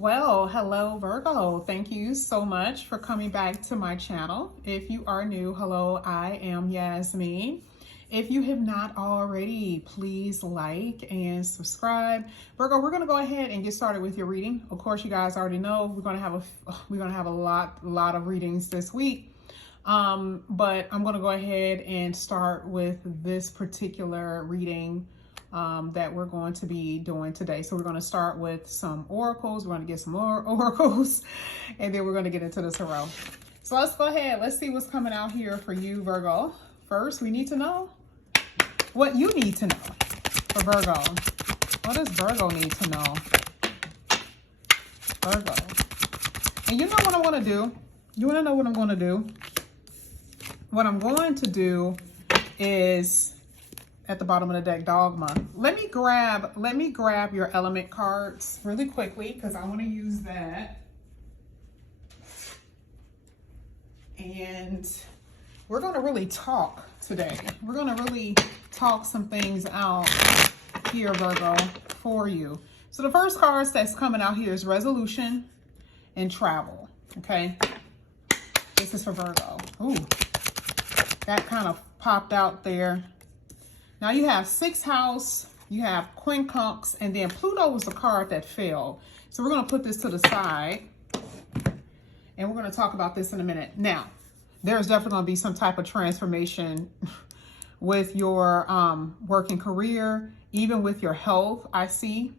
Well, hello Virgo. Thank you so much for coming back to my channel. If you are new, hello, I am Yasmin. If you have not already, please like and subscribe. Virgo, we're going to go ahead and get started with your reading. Of course, you guys already know we're going to have a lot of readings this week. But I'm going to go ahead and start with this particular reading that we're going to be doing today. So we're going to start with some oracles. We're going to get some more oracles, and then we're going to get into the tarot. So let's go ahead. Let's see what's coming out here for you, Virgo. First, we need to know what you need to know for Virgo. What does Virgo need to know? Virgo. And you know what I want to do? You want to know what I'm going to do? What I'm going to do is at the bottom of the deck, Dogma. Let me grab your element cards really quickly because I want to use that. And we're going to really talk today. We're going to really talk some things out here, Virgo, for you. So the first cards that's coming out here is resolution and travel. Okay. This is for Virgo. Ooh, that kind of popped out there. Now you have sixth house, you have quincunx, and then Pluto was the card that fell. So we're going to put this to the side, and we're going to talk about this in a minute. Now, there's definitely going to be some type of transformation with your working career, even with your health, I see.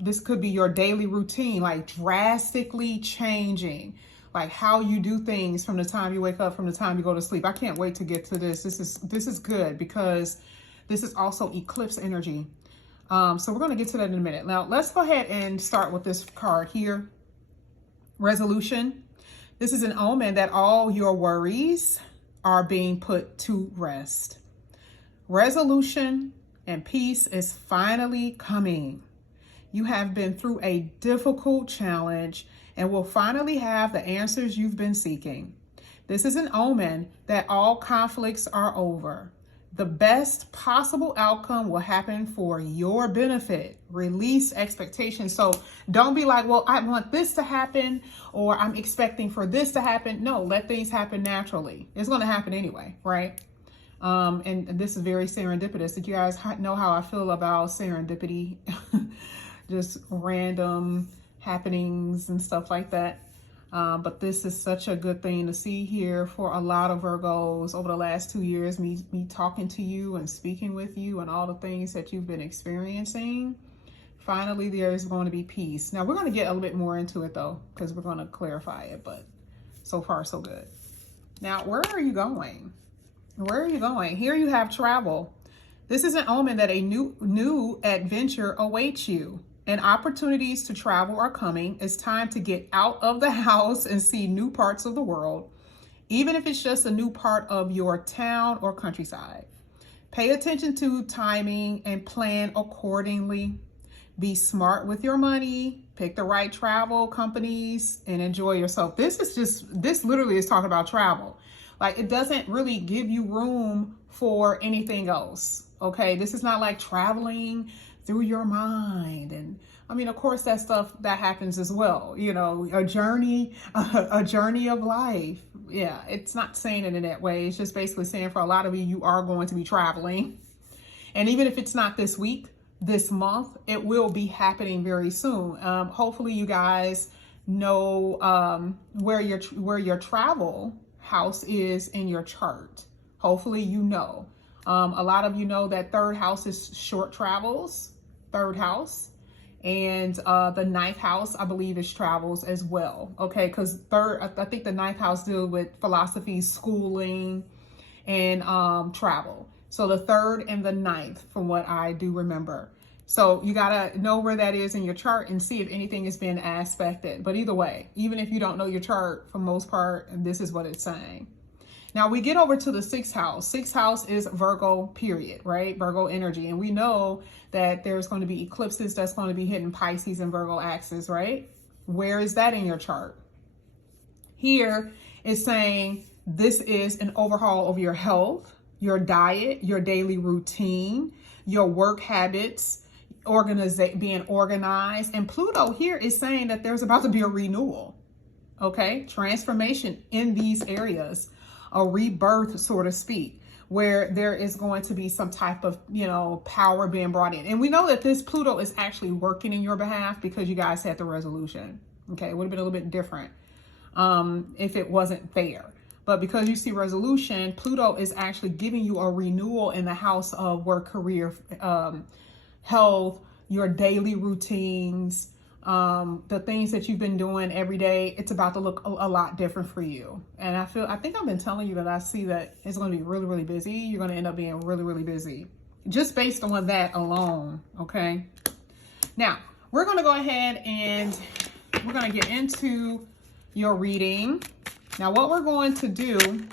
This could be your daily routine, like drastically changing, like how you do things from the time you wake up, from the time you go to sleep. I can't wait to get to this. This is good because this is also eclipse energy. So we're going to get to that in a minute. Now, let's go ahead and start with this card here. Resolution. This is an omen that all your worries are being put to rest. Resolution and peace is finally coming. You have been through a difficult challenge and will finally have the answers you've been seeking. This is an omen that all conflicts are over. The best possible outcome will happen for your benefit. Release expectations. So don't be like, well, I want this to happen, or I'm expecting for this to happen. No, let things happen naturally. It's going to happen anyway, right? And this is very serendipitous. Did you guys know how I feel about serendipity? Just random happenings and stuff like that. But this is such a good thing to see here for a lot of Virgos over the last 2 years, me talking to you and speaking with you and all the things that you've been experiencing. Finally, there is going to be peace. Now, we're going to get a little bit more into it, though, because we're going to clarify it. But so far, so good. Now, where are you going? Where are you going? Here you have travel. This is an omen that a new adventure awaits you. And opportunities to travel are coming. It's time to get out of the house and see new parts of the world, even if it's just a new part of your town or countryside. Pay attention to timing and plan accordingly. Be smart with your money. Pick the right travel companies and enjoy yourself. This literally is talking about travel. Like, it doesn't really give you room for anything else. Okay, this is not like traveling through your mind. And I mean, of course, that stuff that happens as well, you know, a journey of life. Yeah, it's not saying it in that way. It's just basically saying for a lot of you, you are going to be traveling. And even if it's not this week, this month, it will be happening very soon. Hopefully you guys know where your travel house is in your chart. Hopefully you know. A lot of you know that third house is short travels. Third house, and the ninth house, I believe, is travels as well. Okay, because I think the ninth house deals with philosophy, schooling, and travel. So the third and the ninth, from what I do remember. So you gotta know where that is in your chart and see if anything is being aspected. But either way, even if you don't know your chart, for most part, this is what it's saying. Now we get over to the sixth house. Sixth house is Virgo, period, right? Virgo energy. And we know that there's going to be eclipses that's going to be hitting Pisces and Virgo axis, right? Where is that in your chart? Here is saying this is an overhaul of your health, your diet, your daily routine, your work habits, being organized. And Pluto here is saying that there's about to be a renewal. Okay, transformation in these areas, a rebirth, so to speak, where there is going to be some type of, power being brought in. And we know that this Pluto is actually working in your behalf because you guys had the resolution. Okay, it would have been a little bit different if it wasn't there. But because you see resolution, Pluto is actually giving you a renewal in the house of work, career, health, your daily routines, the things that you've been doing every day. It's about to look a lot different for you. And I think I've been telling you that I see that it's going to be really, really busy. You're going to end up being really, really busy just based on that alone. Okay. Now we're going to go ahead and we're going to get into your reading. Now what we're going to do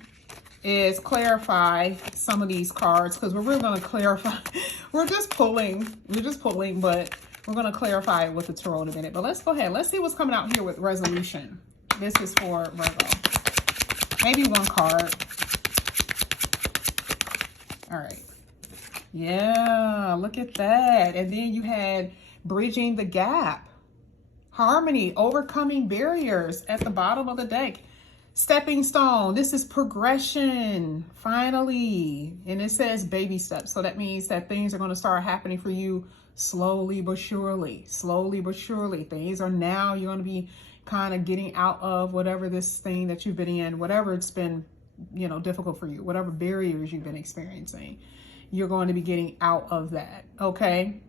is clarify some of these cards because we're really going to clarify. We're just pulling, but we're going to clarify it with the tarot in a minute. But let's go ahead. Let's see what's coming out here with resolution. This is for Virgo. Maybe one card. All right. Yeah, look at that. And then you had bridging the gap. Harmony, overcoming barriers at the bottom of the deck. Stepping stone. This is progression, finally. And it says baby steps. So that means that things are going to start happening for you slowly but surely. Slowly but surely. Things are now, you're going to be kind of getting out of whatever this thing that you've been in, whatever it's been, difficult for you, whatever barriers you've been experiencing. You're going to be getting out of that. Okay.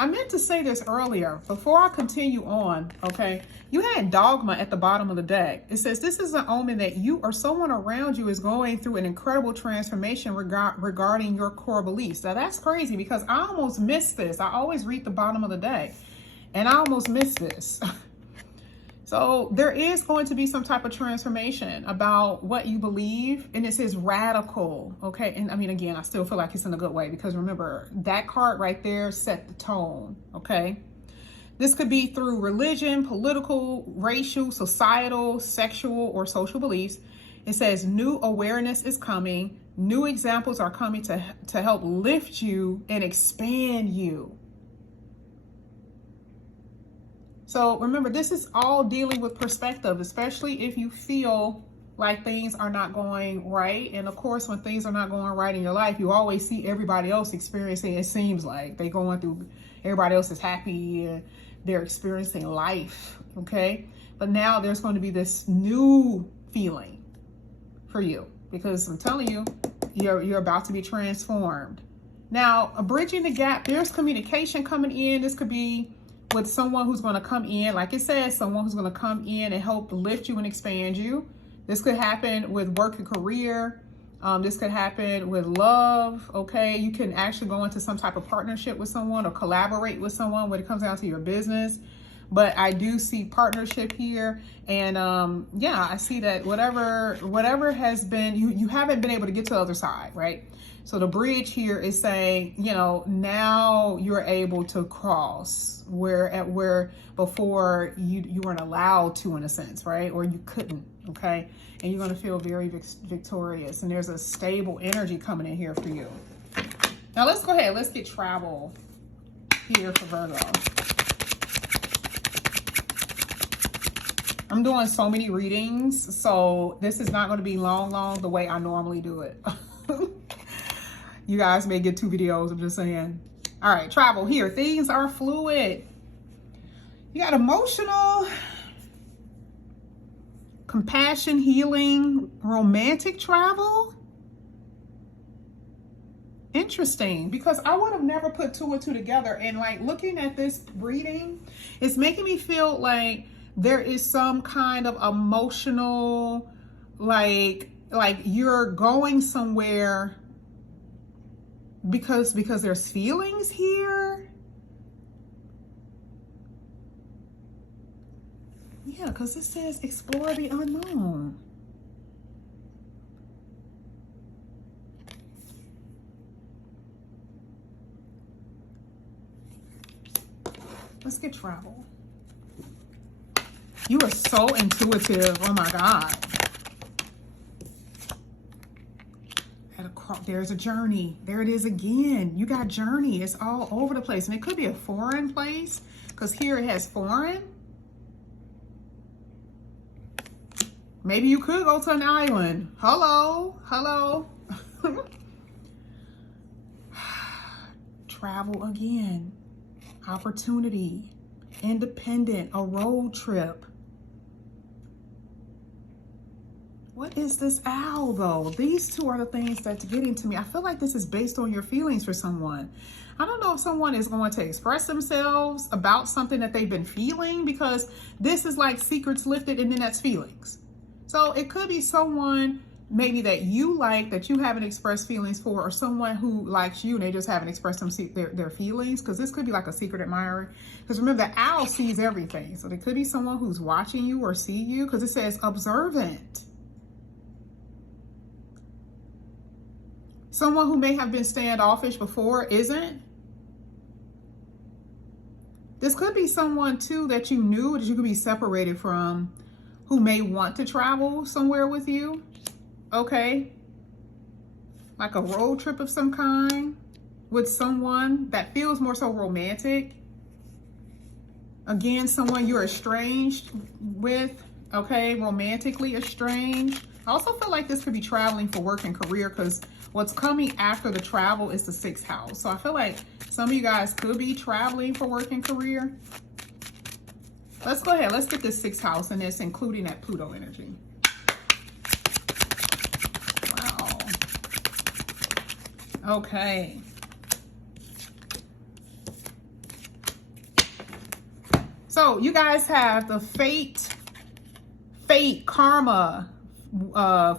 I meant to say this earlier before I continue on. Okay. You had dogma at the bottom of the deck. It says this is an omen that you or someone around you is going through an incredible transformation regarding your core beliefs. Now that's crazy because I almost missed this. I always read the bottom of the deck and I almost missed this. So there is going to be some type of transformation about what you believe. And it says radical. Okay. And I mean, again, I still feel like it's in a good way because remember that card right there set the tone. Okay. This could be through religion, political, racial, societal, sexual, or social beliefs. It says new awareness is coming. New examples are coming to help lift you and expand you. So remember, this is all dealing with perspective, especially if you feel like things are not going right. And of course, when things are not going right in your life, you always see everybody else experiencing, it seems like they're going through, everybody else is happy, and they're experiencing life, okay? But now there's going to be this new feeling for you because I'm telling you, you're about to be transformed. Now, bridging the gap, there's communication coming in. This could be with someone who's going to come in, like it says, someone who's going to come in and help lift you and expand you. This could happen with work and career. This could happen with love, okay? You can actually go into some type of partnership with someone or collaborate with someone when it comes down to your business. But I do see partnership here. And yeah, I see that whatever has been, you haven't been able to get to the other side, right? So the bridge here is saying, now you're able to cross where before you weren't allowed to, in a sense, right? Or you couldn't, okay? And you're going to feel very victorious. And there's a stable energy coming in here for you. Now let's go ahead. Let's get travel here for Virgo. I'm doing so many readings, so this is not going to be long the way I normally do it. You guys may get 2 videos, I'm just saying. All right, travel here. Things are fluid. You got emotional, compassion, healing, romantic travel. Interesting, because I would have never put 2 and 2 together. And like looking at this reading, it's making me feel like there is some kind of emotional, like you're going somewhere because there's feelings here. Yeah, because it says explore the unknown. Let's get travel. You are so intuitive. Oh my God. At a there's a journey. There it is again. You got journey. It's all over the place. And it could be a foreign place because here it has foreign. Maybe you could go to an island. Hello. Hello. Travel again. Opportunity. Independent. A road trip. What is this owl though? These two are the things that's getting to me. I feel like this is based on your feelings for someone. I don't know if someone is going to express themselves about something that they've been feeling, because this is like secrets lifted and then that's feelings. So it could be someone maybe that you like that you haven't expressed feelings for, or someone who likes you and they just haven't expressed their feelings, because this could be like a secret admirer. Because remember, the owl sees everything. So there could be someone who's watching you or see you, because it says observant. Someone who may have been standoffish before isn't. This could be someone too that you knew that you could be separated from, who may want to travel somewhere with you. Okay. Like a road trip of some kind with someone that feels more so romantic. Again, someone you're estranged with. Okay. Romantically estranged. I also feel like this could be traveling for work and career, because what's coming after the travel is the 6th house. So I feel like some of you guys could be traveling for work and career. Let's go ahead. Let's get this 6th house and it's including that Pluto energy. Wow. Okay. So you guys have the fate, karma,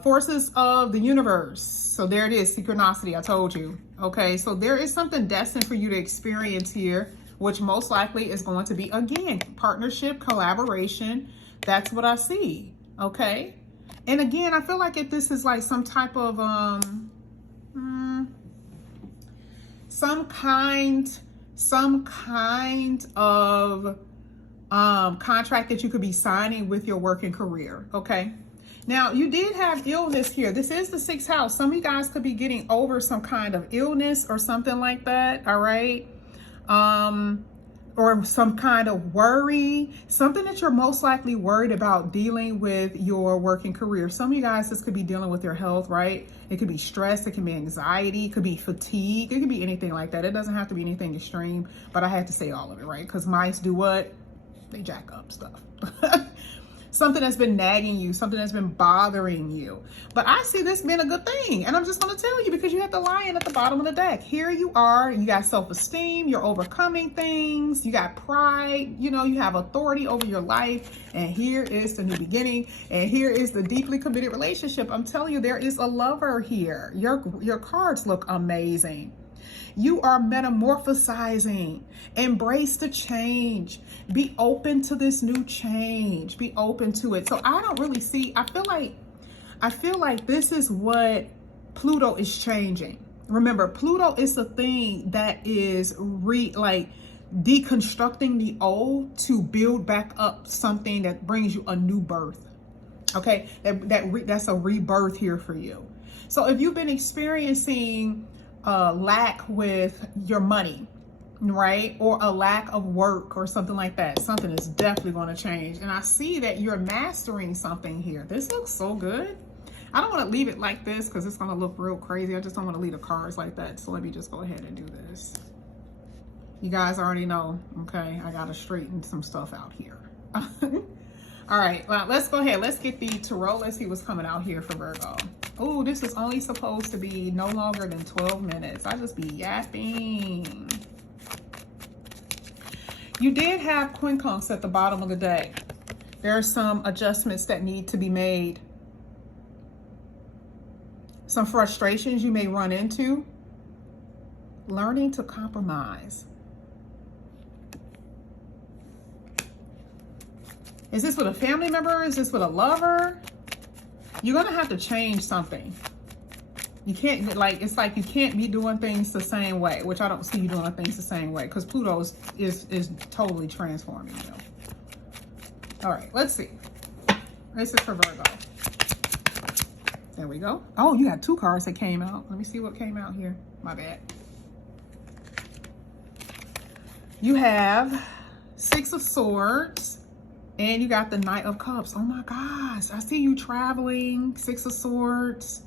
forces of the universe. So there it is, synchronicity, I told you. Okay, so there is something destined for you to experience here, which most likely is going to be, again, partnership, collaboration. That's what I see. Okay, and again, I feel like if this is like some type of some kind of contract that you could be signing with your work and career. Okay. Now, you did have illness here. This is the 6th house. Some of you guys could be getting over some kind of illness or something like that, all right? Or some kind of worry, something that you're most likely worried about dealing with your working career. Some of you guys, this could be dealing with your health, right? It could be stress, it could be anxiety, it could be fatigue, it could be anything like that. It doesn't have to be anything extreme, but I had to say all of it, right? Because mice do what? They jack up stuff. Something that's been nagging you, something that's been bothering you. But I see this being a good thing. And I'm just going to tell you, because you have the Lion at the bottom of the deck. Here you are. You got self-esteem. You're overcoming things. You got pride. You know, you have authority over your life. And here is the new beginning. And here is the deeply committed relationship. I'm telling you, there is a lover here. Your cards look amazing. You are metamorphosizing. Embrace the change. Be open to this new change. Be open to it. So I don't really see, I feel like this is what Pluto is changing. Remember, Pluto is the thing that is deconstructing the old to build back up something that brings you a new birth. Okay, that's a rebirth here for you. So if you've been experiencing lack with your money, right, or a lack of work or something like that, something is definitely going to change. And I see that you're mastering something here. This looks so good. I don't want to leave it like this because it's going to look real crazy. I just don't want to leave the cards like that. So let me just go ahead and do this. You guys already know, okay, I got to straighten some stuff out here. All right, well, let's go ahead. Let's get the tarot. Let's see what's coming out here for Virgo. Oh, this is only supposed to be no longer than 12 minutes. I just be yapping. You did have quincunx at the bottom of the deck. There are some adjustments that need to be made. Some frustrations you may run into. Learning to compromise. Is this with a family member? Is this with a lover? You're going to have to change something. You can't, like, it's like you can't be doing things the same way, which I don't see you doing things the same way, because Pluto is totally transforming you. All right, let's see. This is for Virgo. There we go. Oh, you got 2 cards that came out. Let me see what came out here. My bad. You have 6 of Swords, and you got the Knight of Cups. Oh my gosh, I see you traveling. 6 of Swords.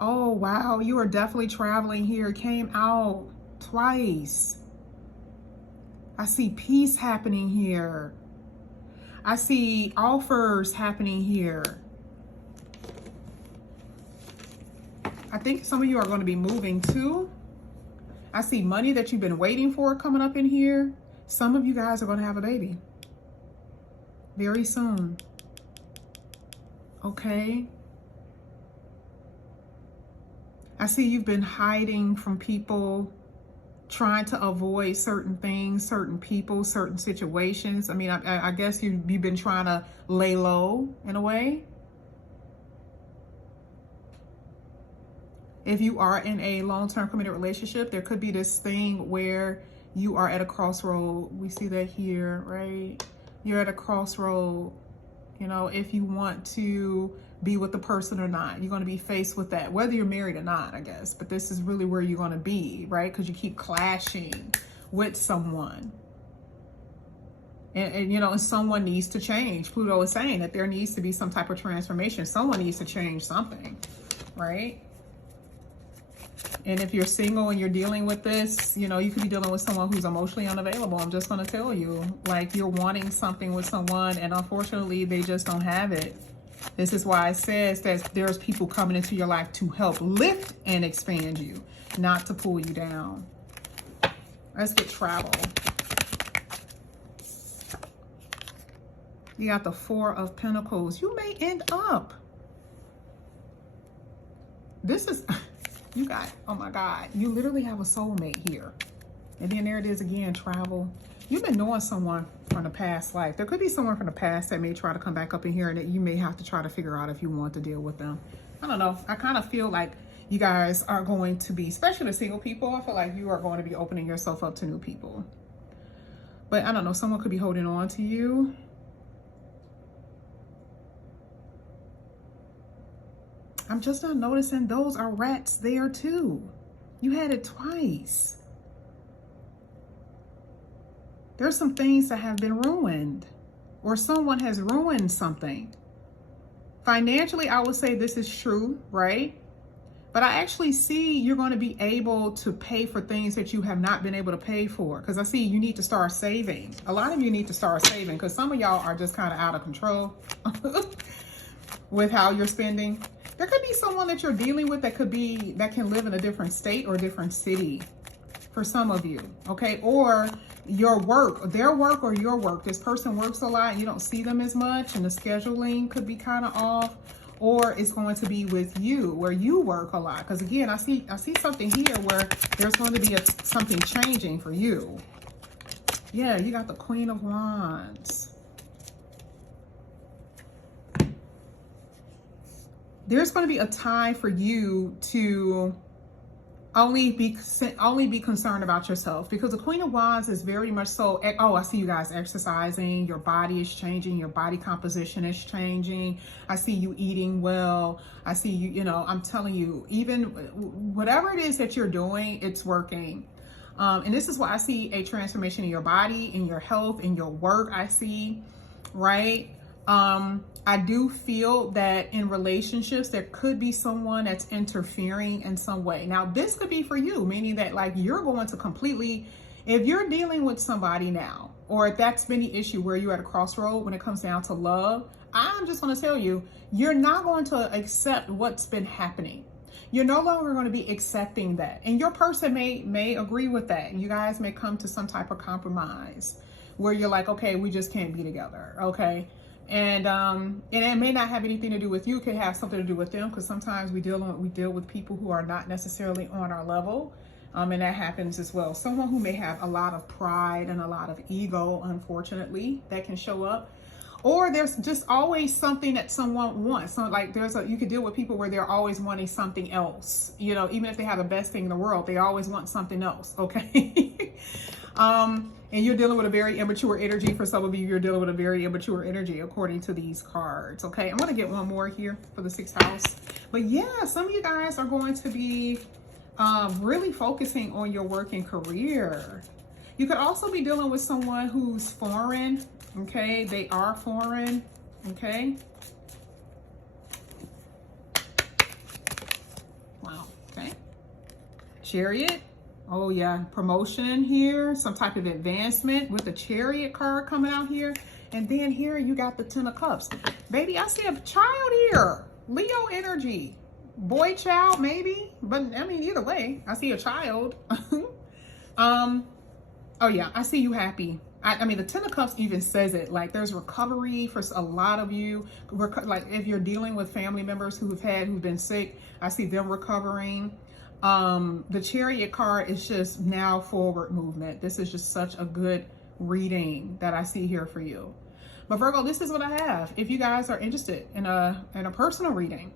Oh wow, you are definitely traveling here. It came out twice. I see peace happening here. I see offers happening here. I think some of you are going to be moving too. I see money that you've been waiting for coming up in here. Some of you guys are going to have a baby very soon. Okay. I see you've been hiding from people, trying to avoid certain things, certain people, certain situations. I mean, I guess you've been trying to lay low in a way. If you are in a long-term committed relationship, there could be this thing where you are at a crossroad. We see that here, right? You're at a crossroad, you know, if you want to be with the person or not. You're going to be faced with that, whether you're married or not, I guess. But this is really where you're going to be, right? Because you keep clashing with someone. And, you know, and someone needs to change. Pluto is saying that there needs to be some type of transformation. Someone needs to change something, right? And if you're single and you're dealing with this, you know, you could be dealing with someone who's emotionally unavailable. I'm just going to tell you, like, you're wanting something with someone and unfortunately they just don't have it. This is why it says that there's people coming into your life to help lift and expand you, not to pull you down. Let's get travel. You got the 4 of Pentacles. You may end up. This is... You got, oh my God, you literally have a soulmate here. And then there it is again, travel. You've been knowing someone from the past life. There could be someone from the past that may try to come back up in here and that you may have to try to figure out if you want to deal with them. I don't know. I kind of feel like you guys are going to be, especially the single people, I feel like you are going to be opening yourself up to new people. But I don't know, someone could be holding on to you. I'm just not noticing those are rats there too. You had it twice. There's some things that have been ruined, or someone has ruined something. Financially, I would say this is true, right? But I actually see you're going to be able to pay for things that you have not been able to pay for. Because I see you need to start saving. A lot of you need to start saving because some of y'all are just kind of out of control with how you're spending. There could be someone that you're dealing with that can live in a different state or different city for some of you, okay? Or your work, their work or your work. This person works a lot and you don't see them as much and the scheduling could be kind of off. Or it's going to be with you where you work a lot. Because again, I see something here where there's going to be something changing for you. Yeah, you got the Queen of Wands. There's going to be a time for you to only be concerned about yourself, because the Queen of Wands is very much so, oh, I see you guys exercising, your body is changing, your body composition is changing. I see you eating well. I see you, you know, I'm telling you, even whatever it is that you're doing, it's working. And this is why I see a transformation in your body, in your health, in your work, I see, right? I do feel that in relationships, there could be someone that's interfering in some way. Now, this could be for you, meaning that like you're going to completely, if you're dealing with somebody now, or if that's been the issue where you're at a crossroad when it comes down to love, I'm just going to tell you, you're not going to accept what's been happening. You're no longer going to be accepting that. And your person may agree with that. And you guys may come to some type of compromise where you're like, okay, we just can't be together. Okay. And it may not have anything to do with you. It could have something to do with them, because sometimes we deal with people who are not necessarily on our level, and that happens as well. Someone who may have a lot of pride and a lot of ego, unfortunately, that can show up. Or there's just always something that someone wants. So like you could deal with people where they're always wanting something else. You know, even if they have the best thing in the world, they always want something else. Okay. And you're dealing with a very immature energy. For some of you, you're dealing with a very immature energy according to these cards. Okay, I'm going to get one more here for the 6th house. But yeah, some of you guys are going to be really focusing on your work and career. You could also be dealing with someone who's foreign. Okay, they are foreign. Okay. Wow. Okay. Chariot. Oh yeah, promotion here, some type of advancement with the Chariot card coming out here. And then here you got the 10 of Cups. Baby, I see a child here. Leo energy. Boy, child, maybe. But I mean, either way, I see a child. Oh yeah, I see you happy. I mean, the 10 of Cups even says it. Like, there's recovery for a lot of you. Like, if you're dealing with family members who've been sick, I see them recovering. The Chariot card is just now forward movement. This is just such a good reading that I see here for you. But Virgo, this is what I have. If you guys are interested in a personal reading,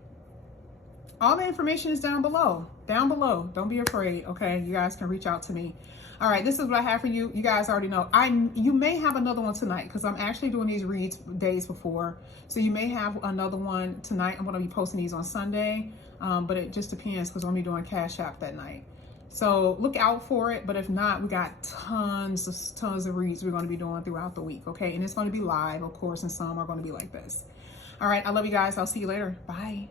all the information is down below. Down below. Don't be afraid. Okay, you guys can reach out to me. All right, this is what I have for you. You guys already know. You may have another one tonight because I'm actually doing these reads days before. So you may have another one tonight. I'm going to be posting these on Sunday. But it just depends because I'm going to be doing Cash App that night. So look out for it. But if not, we got tons of reads we're going to be doing throughout the week. Okay, and it's going to be live, of course, and some are going to be like this. All right, I love you guys. I'll see you later. Bye.